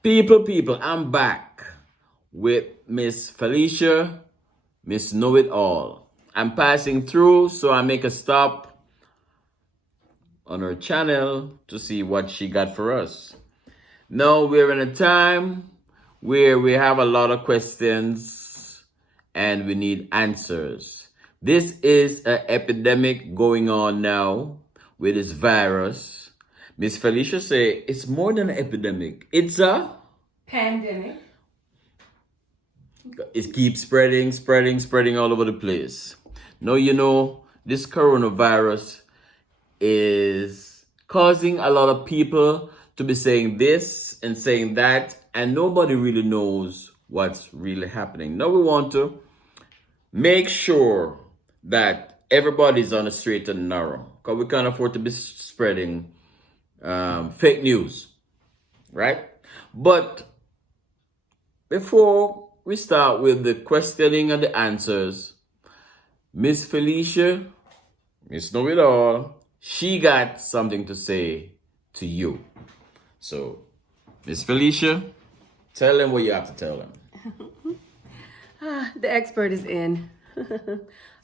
People, I'm back with Miss Felicia, Miss Know It All. I'm passing through, so I make a stop on her channel to see what she got for us. Now we're in a time where we have a lot of questions and we need answers. This is an epidemic going on now with this virus. Miss Felicia say it's more than an epidemic. It's a pandemic. It keeps spreading all over the place. Now, this coronavirus is causing a lot of people to be saying this and saying that, and nobody really knows what's really happening. Now, we want to make sure that everybody's on the straight and narrow, because we can't afford to be spreading fake news, right? But before we start with the questioning and the answers, Miss Felicia, Miss Know It All, she got something to say to you. So, Miss Felicia, tell them what you have to tell them. The expert is in.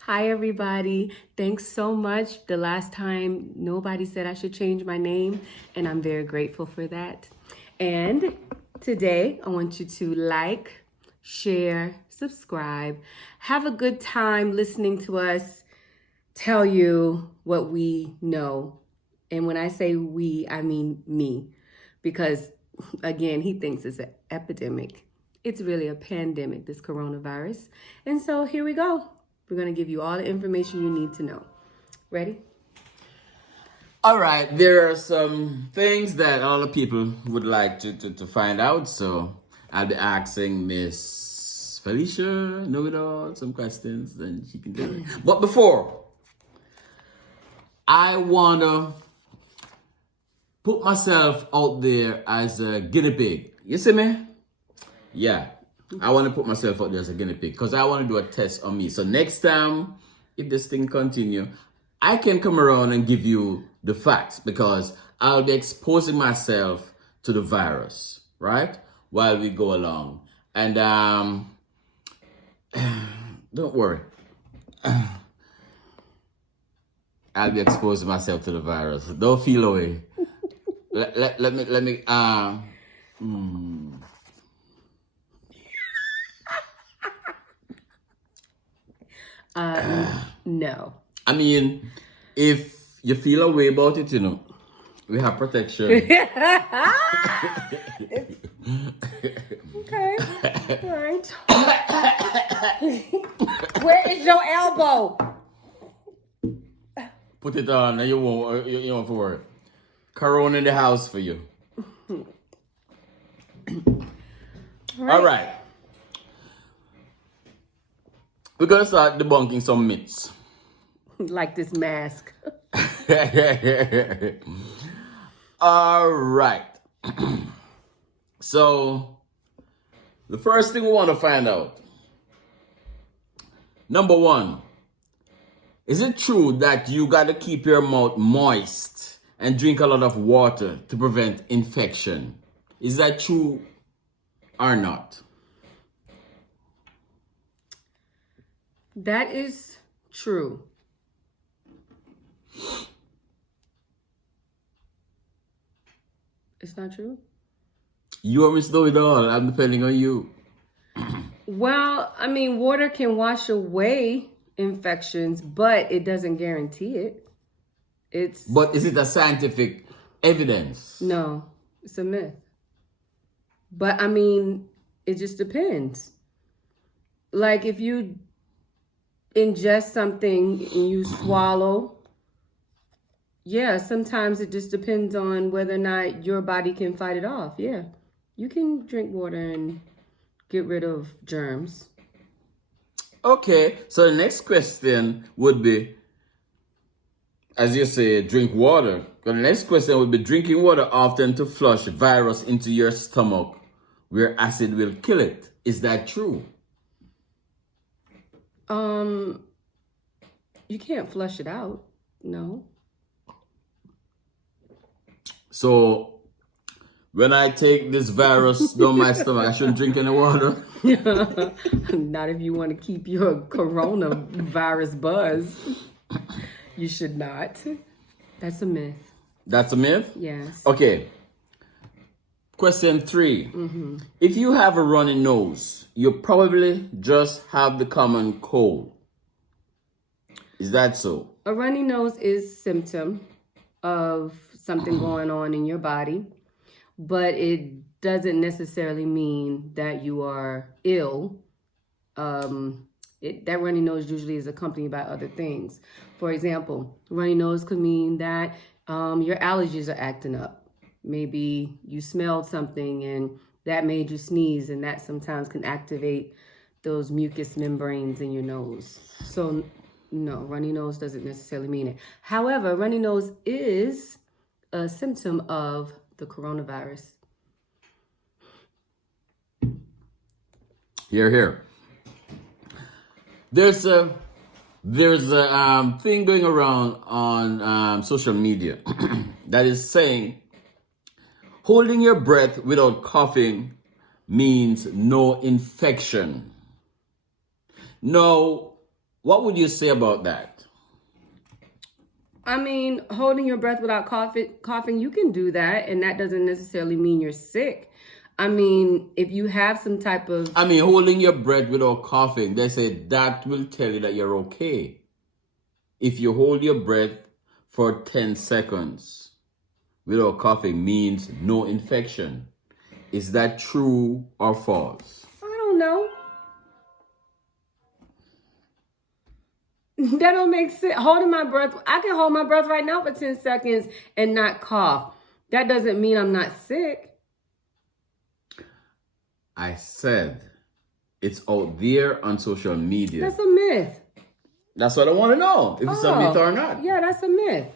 Hi, everybody. Thanks so much. The last time, nobody said I should change my name, and I'm very grateful for that. And today, I want you to like, share, subscribe, have a good time listening to us tell you what we know. And when I say we, I mean me. Because, again, he thinks it's an epidemic. It's really a pandemic, this coronavirus. And so here we go. We're going to give you all the information you need to know. Ready? All right, there are some things that all the people would like to find out. So I'll be asking Miss Felicia, Know It All, some questions, then she can do it. But before, I want to put myself out there as a guinea pig. You see me? Yeah, I want to put myself out there as a guinea pig because I want to do a test on me. So next time, if this thing continue, I can come around and give you the facts because I'll be exposing myself to the virus, right? While we go along. And don't worry. I'll be exposing myself to the virus. Don't feel away. Let me No. I mean, if you feel a way about it, we have protection. Okay. All right. Where is your elbow? Put it on, and you won't for it. Corona in the house for you. All right. We're gonna start debunking some myths. Like this mask. All right. So, the first thing we want to find out. Number one, is it true that you got to keep your mouth moist and drink a lot of water to prevent infection? Is that true or not? That is true. It's not true? You are Miss Know It All. I'm depending on you. Well, I mean, water can wash away infections, but it doesn't guarantee it. But is it a scientific evidence? No, it's a myth. But I mean, it just depends. Like if you ingest something and you swallow, yeah, sometimes it just depends on whether or not your body can fight it off. Yeah, you can drink water and get rid of germs. Okay, so the next question would be, as you say, drink water. The next question would be drinking water often to flush virus into your stomach where acid will kill it. Is that true? You can't flush it out. No. So when I take this virus down my stomach, I shouldn't drink any water. Not if you want to keep your coronavirus buzz. You should not. That's a myth. That's a myth? Yes. Okay. Question 3. If you have a runny nose, you probably just have the common cold. Is that so? A runny nose is symptom of something going on in your body, but it doesn't necessarily mean that you are ill. That runny nose usually is accompanied by other things. For example, runny nose could mean that your allergies are acting up. Maybe you smelled something and that made you sneeze, and that sometimes can activate those mucous membranes in your nose. So no, runny nose doesn't necessarily mean it. However, runny nose is a symptom of the coronavirus. Hear, hear. There's a thing going around on social media that is saying holding your breath without coughing means no infection. Now, what would you say about that? I mean, holding your breath without coughing, you can do that, and that doesn't necessarily mean you're sick. I mean, if you have some type of... holding your breath without coughing, they say that will tell you that you're okay. If you hold your breath for 10 seconds without coughing means no infection. Is that true or false? I don't know. That don't make sense. Holding my breath, I can hold my breath right now for 10 seconds and not cough. That doesn't mean I'm not sick. I said it's out there on social media. That's a myth. That's what I want to know, if it's a myth or not. Yeah, that's a myth.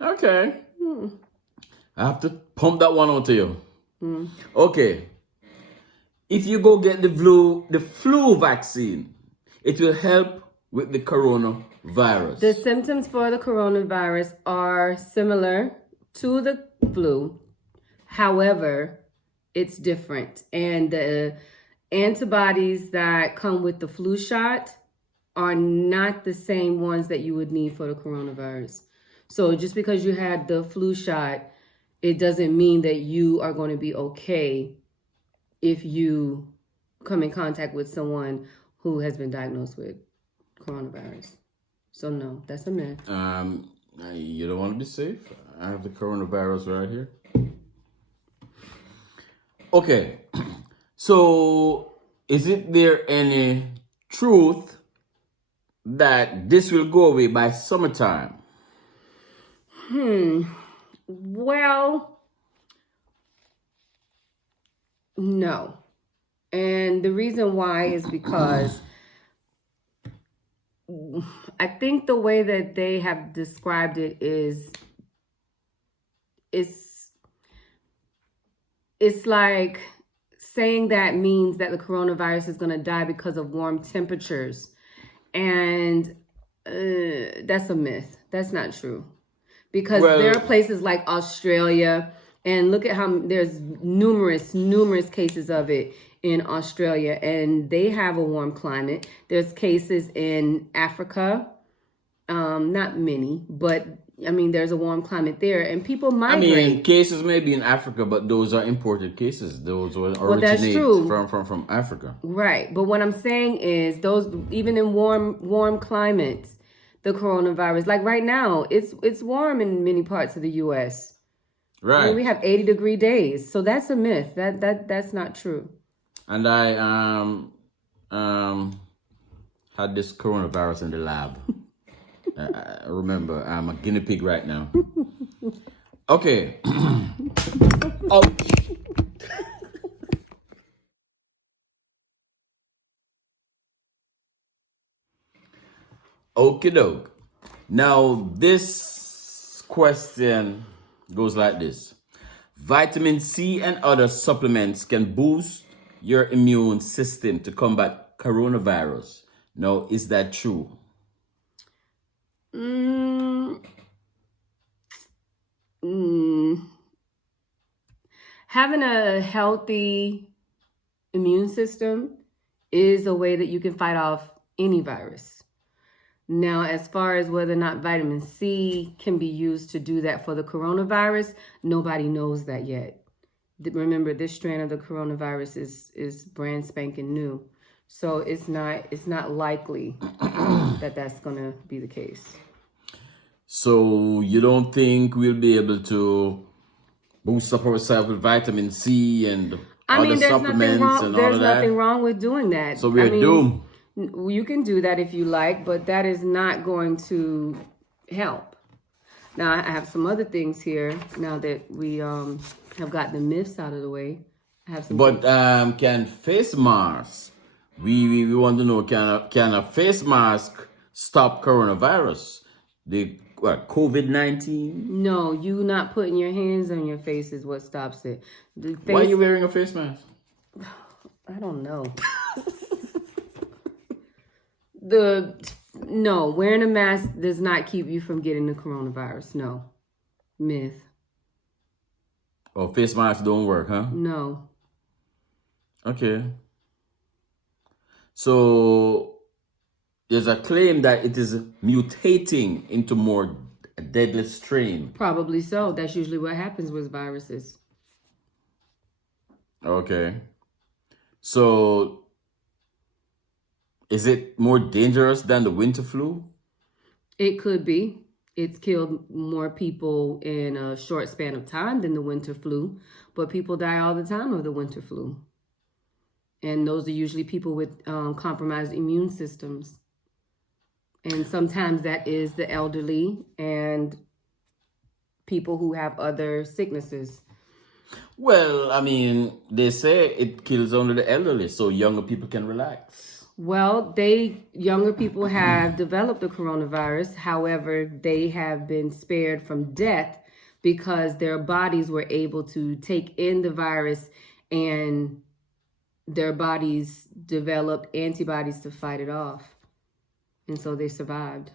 Okay. I have to pump that one out to you. Okay. If you go get the flu vaccine, it will help with the coronavirus. The symptoms for the coronavirus are similar to the flu. However, it's different. And the antibodies that come with the flu shot are not the same ones that you would need for the coronavirus. So just because you had the flu shot, it doesn't mean that you are going to be okay if you come in contact with someone who has been diagnosed with coronavirus. So no, that's a myth. You don't want to be safe? I have the coronavirus right here. Okay. So is there any truth that this will go away by summertime? Well, no. And the reason why is because I think the way that they have described it is it's like saying that means that the coronavirus is going to die because of warm temperatures. And that's a myth. That's not true. Because there are places like Australia, and look at how there's numerous cases of it in Australia, and they have a warm climate. There's cases in Africa, not many, but there's a warm climate there, and people migrate. Cases may be in Africa, but those are imported cases. Those originate from Africa. Right, but what I'm saying is those, even in warm climates, the coronavirus, like right now, it's warm in many parts of the U.S. Right. We have 80-degree days, so that's a myth. That's not true. And I had this coronavirus in the lab. I remember, I'm a guinea pig right now. Okay. Okie doke. Now, this question goes like this. Vitamin C and other supplements can boost your immune system to combat coronavirus. Now, is that true? Having a healthy immune system is a way that you can fight off any virus. Now, as far as whether or not vitamin C can be used to do that for the coronavirus, nobody knows that yet. Remember, this strain of the coronavirus is brand spanking new. So it's not likely that that's going to be the case. So you don't think we'll be able to boost up ourselves with vitamin C and other supplements and all there's of that? nothing wrong with doing that. So we're doomed. You can do that if you like, but that is not going to help. Now, I have some other things here now that we have got the myths out of the way. I have some can face masks, we want to know, can a face mask stop coronavirus? The COVID-19? No, you not putting your hands on your face is what stops it. Why are you wearing a face mask? I don't know. No, wearing a mask does not keep you from getting the coronavirus. No. Myth. Oh, face masks don't work, huh? No. Okay. So there's a claim that it is mutating into more deadly strain. Probably so. That's usually what happens with viruses. Okay. So is it more dangerous than the winter flu? It could be. It's killed more people in a short span of time than the winter flu, but people die all the time of the winter flu. And those are usually people with compromised immune systems. And sometimes that is the elderly and people who have other sicknesses. Well, I mean, they say it kills only the elderly, so younger people can relax. Well, younger people have developed the coronavirus. However, they have been spared from death because their bodies were able to take in the virus and their bodies developed antibodies to fight it off. And so they survived.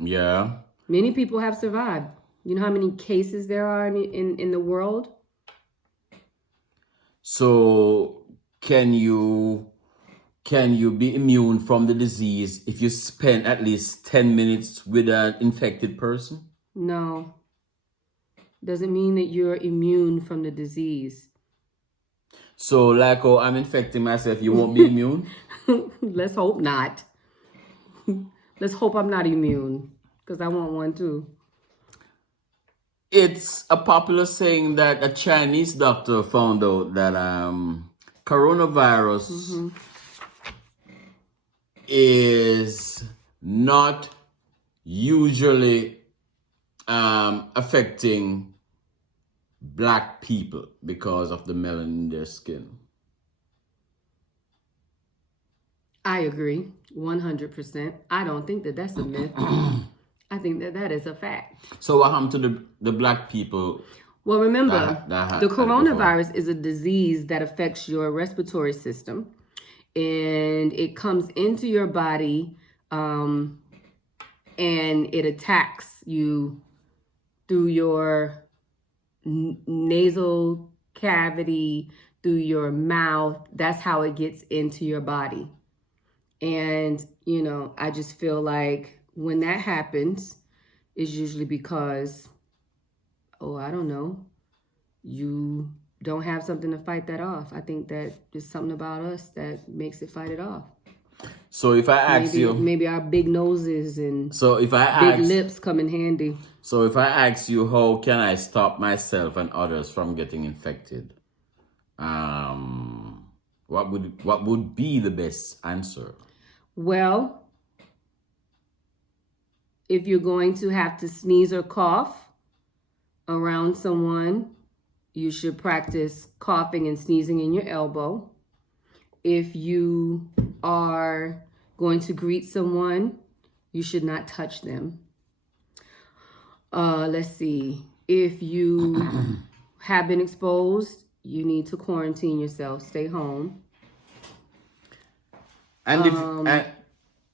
Yeah. Many people have survived. You know how many cases there are in the world? So can you be immune from the disease if you spend at least 10 minutes with an infected person? No. Doesn't mean that you're immune from the disease. So like, oh, I'm infecting myself, you won't be immune? Let's hope not. Let's hope I'm not immune, because I want one too. It's a popular saying that a Chinese doctor found out that coronavirus is not usually affecting black people because of the melanin in their skin. I agree 100%. I don't think that that's a myth. I think that is a fact. So what happened to the black people? Well, remember, the coronavirus is a disease that affects your respiratory system, and it comes into your body and it attacks you through your nasal cavity, through your mouth. That's how it gets into your body. And, you know, I just feel like when that happens, it's usually because, I don't know, you don't have something to fight that off. I think that there's something about us that makes it fight it off. So if I ask maybe our big noses and big lips come in handy. So if I ask you, how can I stop myself and others from getting infected? What would be the best answer? Well, if you're going to have to sneeze or cough around someone, you should practice coughing and sneezing in your elbow. If you are going to greet someone, you should not touch them. Let's see. If you have been exposed, you need to quarantine yourself. Stay home. And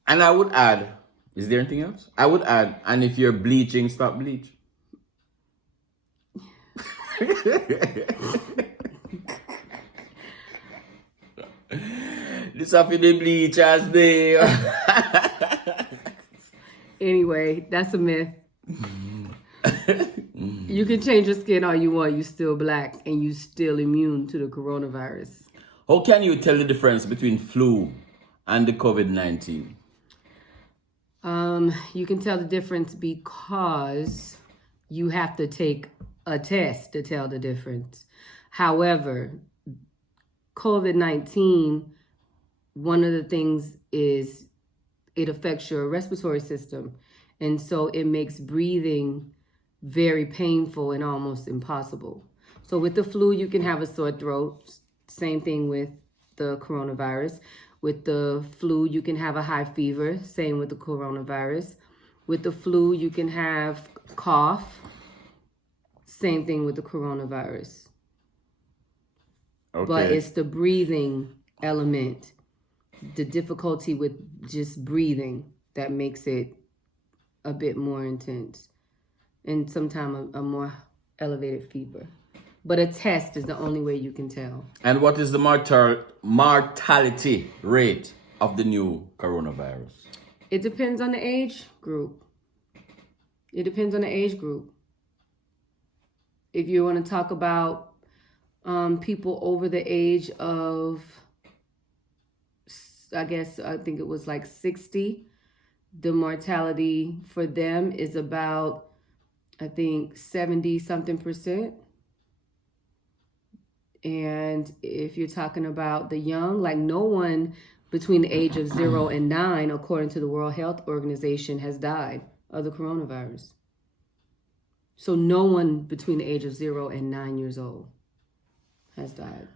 and I would add, is there anything else? I would add, and if you're bleaching, stop bleach. This off in the bleach as they. Anyway, that's a myth. You can change your skin all you want. You still black and you still immune to the coronavirus. How can you tell the difference between flu and the COVID-19? You can tell the difference because you have to take a test to tell the difference. However, COVID-19, one of the things is it affects your respiratory system. And so it makes breathing very painful and almost impossible. So with the flu, you can have a sore throat. Same thing with the coronavirus. With the flu, you can have a high fever. Same with the coronavirus. With the flu, you can have cough. Same thing with the coronavirus. Okay. But it's the breathing element, the difficulty with just breathing that makes it a bit more intense. And sometimes a more elevated fever. But a test is the only way you can tell. And what is the mortality rate of the new coronavirus? It depends on the age group. It depends on the age group. If you want to talk about people over the age of, I think it was like 60, the mortality for them is about, 70-something%. And if you're talking about the young, like no one between the age of 0 and 9, according to the World Health Organization, has died of the coronavirus. So no one between the age of 0 and 9 years old has died.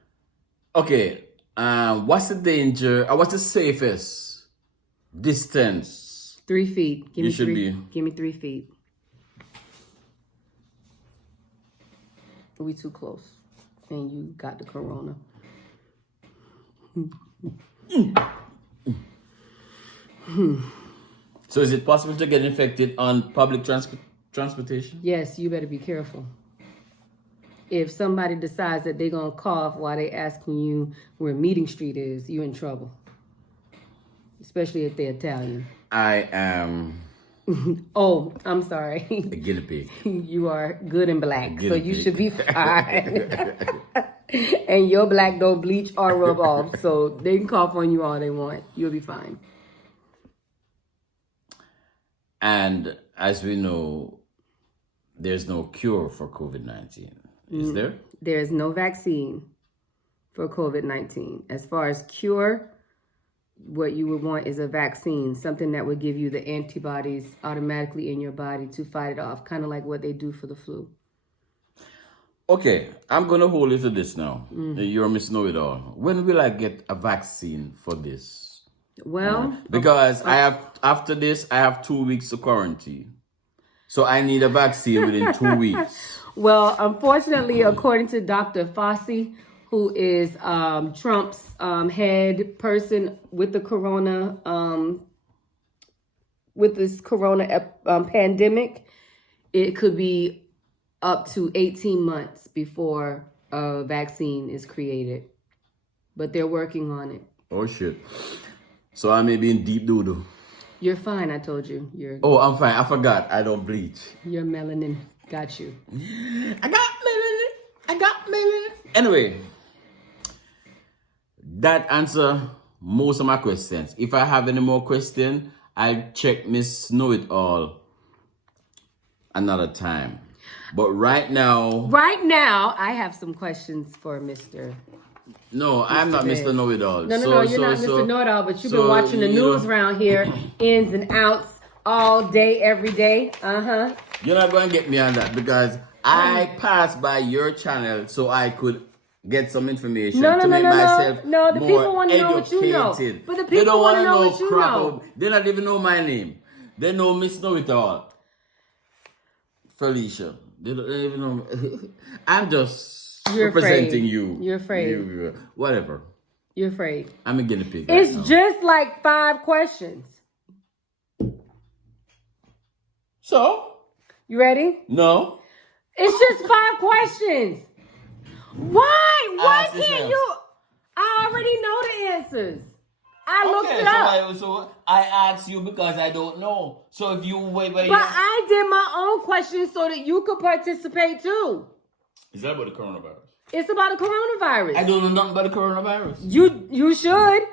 Okay, what's the danger, what's the safest distance? 3 feet. Give me 3 feet. We too close. And you got the corona. So is it possible to get infected on public transportation? Yes, you better be careful. If somebody decides that they're going to cough while they asking you where Meeting Street is, you're in trouble. Especially if they're Italian. I am... Oh, I'm sorry. a guinea pig. You are good and black, so you pig. should be fine. And your black don't bleach or rub off, so they can cough on you all they want. You'll be fine. And as we know, there's no cure for COVID-19. Is there? There's no vaccine for COVID-19. As far as cure, what you would want is a vaccine, something that would give you the antibodies automatically in your body to fight it off, kind of like what they do for the flu. Okay, I'm going to hold you to this now. You're MissKnowItAll. When will I get a vaccine for this? Well, because after this, I have 2 weeks to quarantine. So I need a vaccine within 2 weeks. Well, unfortunately, according to Dr. Fauci, who is Trump's head person with the corona, with this corona pandemic, it could be up to 18 months before a vaccine is created. But they're working on it. Oh, shit. So I may be in deep doo-doo. You're fine, I told you. Oh, I'm fine. I forgot. I don't bleach. Your melanin got you. I got melanin. Anyway, that answer most of my questions. If I have any more questions, I'll check MissKnowItAll another time. But right now, I have some questions for Mr. No, I'm not Mr. Know-It-All. No, you're not Mr. Know-It-All, but you've been watching the news around here, ins and outs, all day, every day. You're not going to get me on that because I passed by your channel so I could get some information to make myself the more people want to know what you know. educated. But the They people don't want to know know what you crap. know. They don't even know my name. They know MissKnowItAll. Felicia. They don't even know. I'm just representing you. You're afraid. Whatever. You're afraid. I'm a guinea pig. It's just like 5 questions. So? You ready? No. It's just 5 questions. Why? Why can't you? I already know the answers. I looked Okay, it up. so I asked you because I don't know. So if you wait, But I did my own question so that you could participate too. is that about the coronavirus? It's about the coronavirus. I don't know nothing about the coronavirus. You should.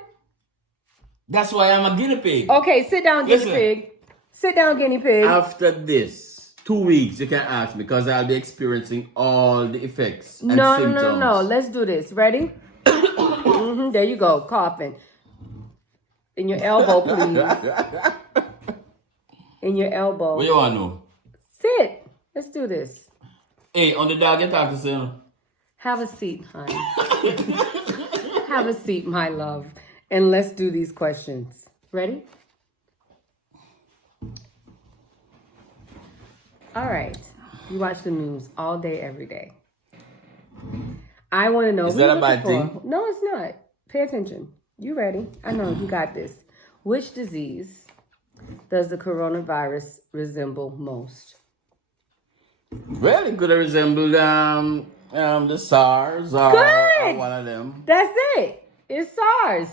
That's why I'm a guinea pig. Okay, sit down, guinea pig. Sit down, guinea pig. After this 2 weeks, you can ask me because I'll be experiencing all the effects and symptoms. No. Let's do this. Ready? There you go, coughing. In your elbow, please. In your elbow. What you want to know? Sit. Let's do this. Hey, on the dog, you talk to Sam. Have a seat, honey. Have a seat, my love. And let's do these questions. Ready? All right. You watch the news all day, every day. I want to know. Is that a bad thing? No, it's not. Pay attention. You ready? I know you got this. Which disease does the coronavirus resemble most? Well, it could have resembled the SARS or one of them. That's it. It's SARS.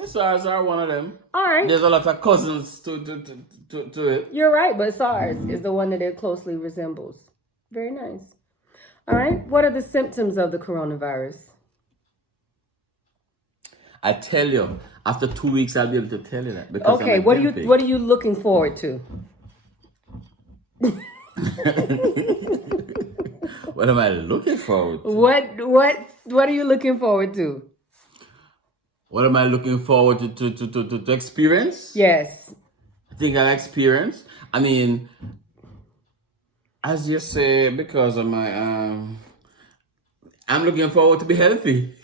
The SARS are one of them. All right. There's a lot of cousins to it. You're right, but SARS is the one that it closely resembles. Very nice. All right. What are the symptoms of the coronavirus? I tell you, after 2 weeks, I'll be able to tell you that. Because Okay. What are you looking forward to? What am I looking forward to? What are you looking forward to? What am I looking forward to experience? Yes. I think I'll experience. I mean, as you say, because of my I'm looking forward to be healthy.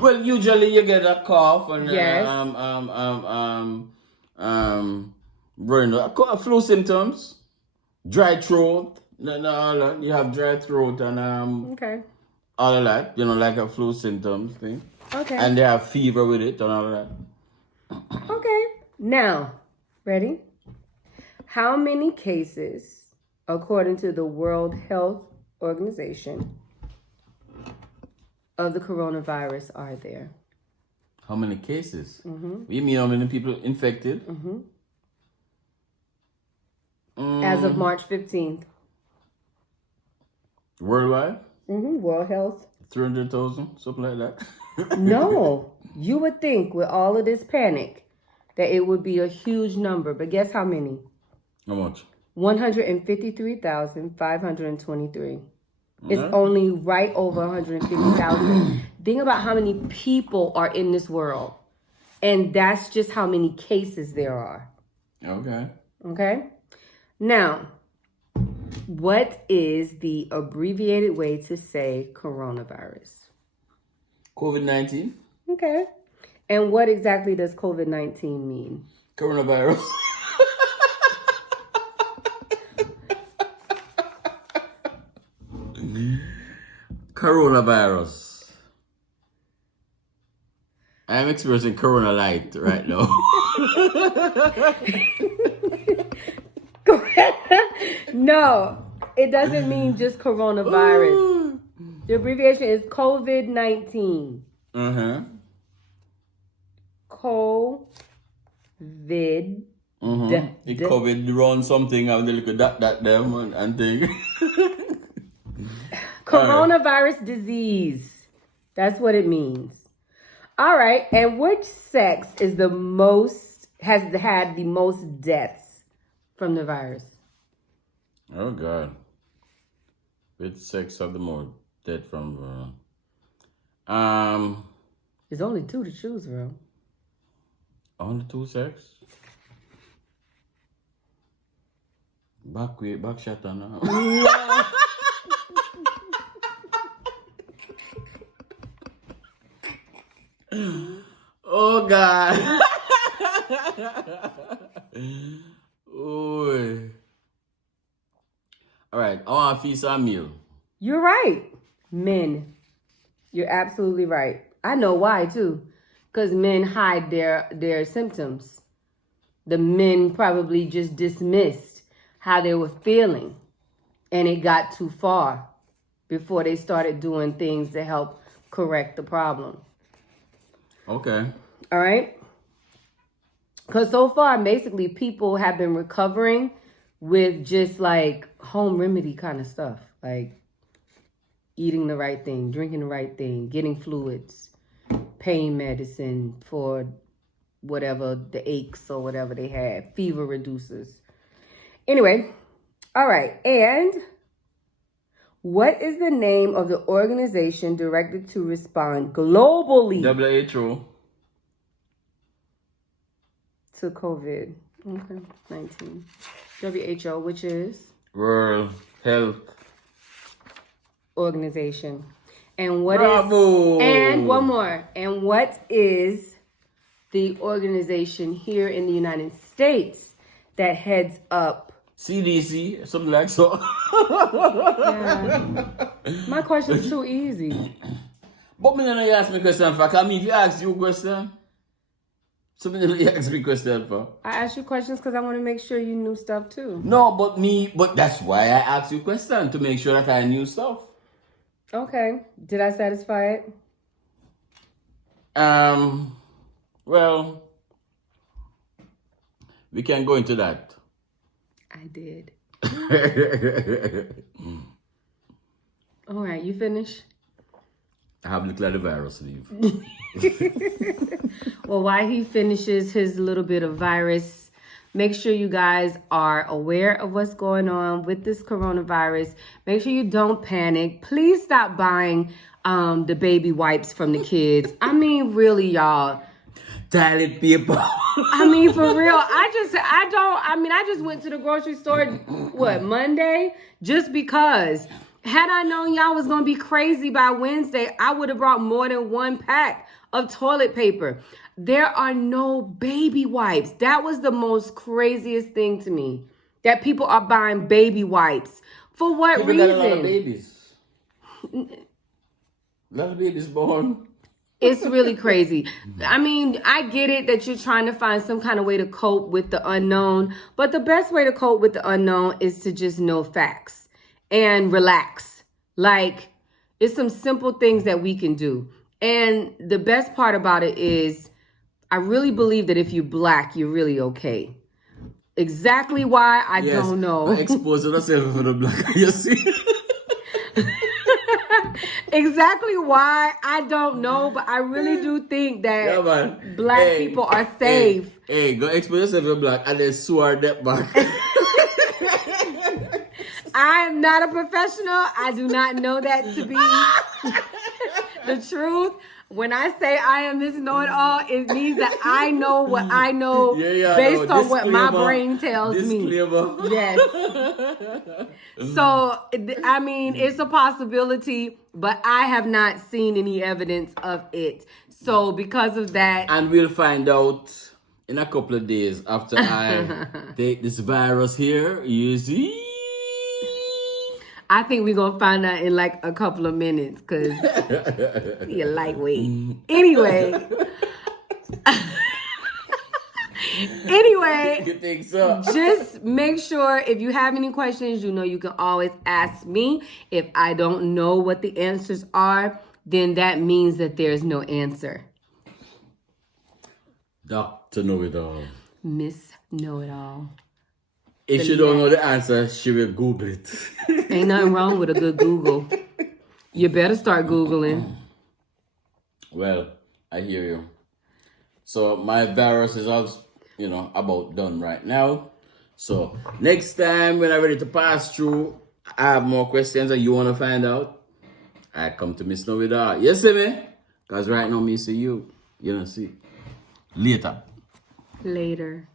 Well, usually you get a cough and yes. Flu symptoms, dry throat. No, you have dry throat and okay. all of that. Like a flu symptoms thing. Okay. And they have fever with it and all of that. Okay. Now, ready? How many cases, according to the World Health Organization, of the coronavirus are there? How many cases? Mm-hmm. You mean how many people infected? Mm-hmm. As of March 15th. Worldwide? Mm-hmm. World Health. 300,000, something like that. No, you would think with all of this panic that it would be a huge number, but guess how many? How much? 153,523. It's only right over 150,000. Think about how many people are in this world. And that's just how many cases there are. Okay. Okay? Now, what is the abbreviated way to say coronavirus? COVID-19. Okay. And what exactly does COVID-19 mean? Coronavirus. Coronavirus. I'm experiencing corona light right now. No, it doesn't mean just coronavirus. The abbreviation is COVID-19. COVID. The COVID run something and they look at that them and thing. Coronavirus disease. That's what it means. All right. And which sex has had the most deaths from the virus? Oh God. Which sex have the most death from? There's only two to choose from. Only two sex? Back shot now. Oh God. Oy. All right, I want to feed some meal. You're right. Men. You're absolutely right. I know why too. Because men hide their symptoms. The men probably just dismissed how they were feeling. And it got too far before they started doing things to help correct the problem. Okay. All right? Because so far, basically, people have been recovering with just like home remedy kind of stuff. Like eating the right thing, drinking the right thing, getting fluids, pain medicine for whatever the aches or whatever they have, fever reducers. Anyway, all right. And what is the name of the organization directed to respond globally WHO. to COVID 19? WHO, which is World Health Organization. And what Bravo. and one more. And what is the organization here in the United States that heads up? CDC, something like so. Yeah. My question's too easy. But me don't ask me question for. I mean, if you ask you a question, something you ask me question for. I asked you questions because I want to make sure you knew stuff too. No, but that's why I asked you question, to make sure that I knew stuff. Okay. Did I satisfy it? Well, we can go into that. I did. All right, you finish? I have looked at the virus leave. Well, while he finishes his little bit of virus, make sure you guys are aware of what's going on with this coronavirus. Make sure you don't panic. Please stop buying the baby wipes from the kids. I mean, really, y'all. Toilet paper. I mean, for real. I just went to the grocery store, Monday? Just because. Had I known y'all was going to be crazy by Wednesday, I would have brought more than one pack of toilet paper. There are no baby wipes. That was the most craziest thing to me. That people are buying baby wipes. For what People reason? got a lot of babies. A lot of babies born. It's really crazy. I mean, I get it that you're trying to find some kind of way to cope with the unknown, but the best way to cope with the unknown is to just know facts and relax. Like, it's some simple things that we can do. And the best part about it is, I really believe that if you're Black, you're really okay. Exactly why, I don't know. Expose yourself for the Black, you see? Exactly why, I don't know, but I really do think that Black people are safe. Hey, go expose yourself for Black and then swear that back. I am not a professional. I do not know that to be the truth. When I say I am Miss Know-It-All, it means that I know what I know based on what my brain tells me. Yes. So, I mean, it's a possibility, but I have not seen any evidence of it. So, because of that... And we'll find out in a couple of days after I take this virus here. You see? I think we're going to find out in like a couple of minutes because you're lightweight. Anyway. You think so? Just make sure if you have any questions, you know you can always ask me. If I don't know what the answers are, then that means that there's no answer. Dr. Know-It-All. Miss Know-It-All. If she don't know the answer, she will Google it. Ain't nothing wrong with a good Google. You better start Googling. Well, I hear you. So my virus is all, about done right now. So next time when I'm ready to pass through, I have more questions that you want to find out, I come to Miss Know-It-All. You see me? Because right now me see you. You don't see. Later.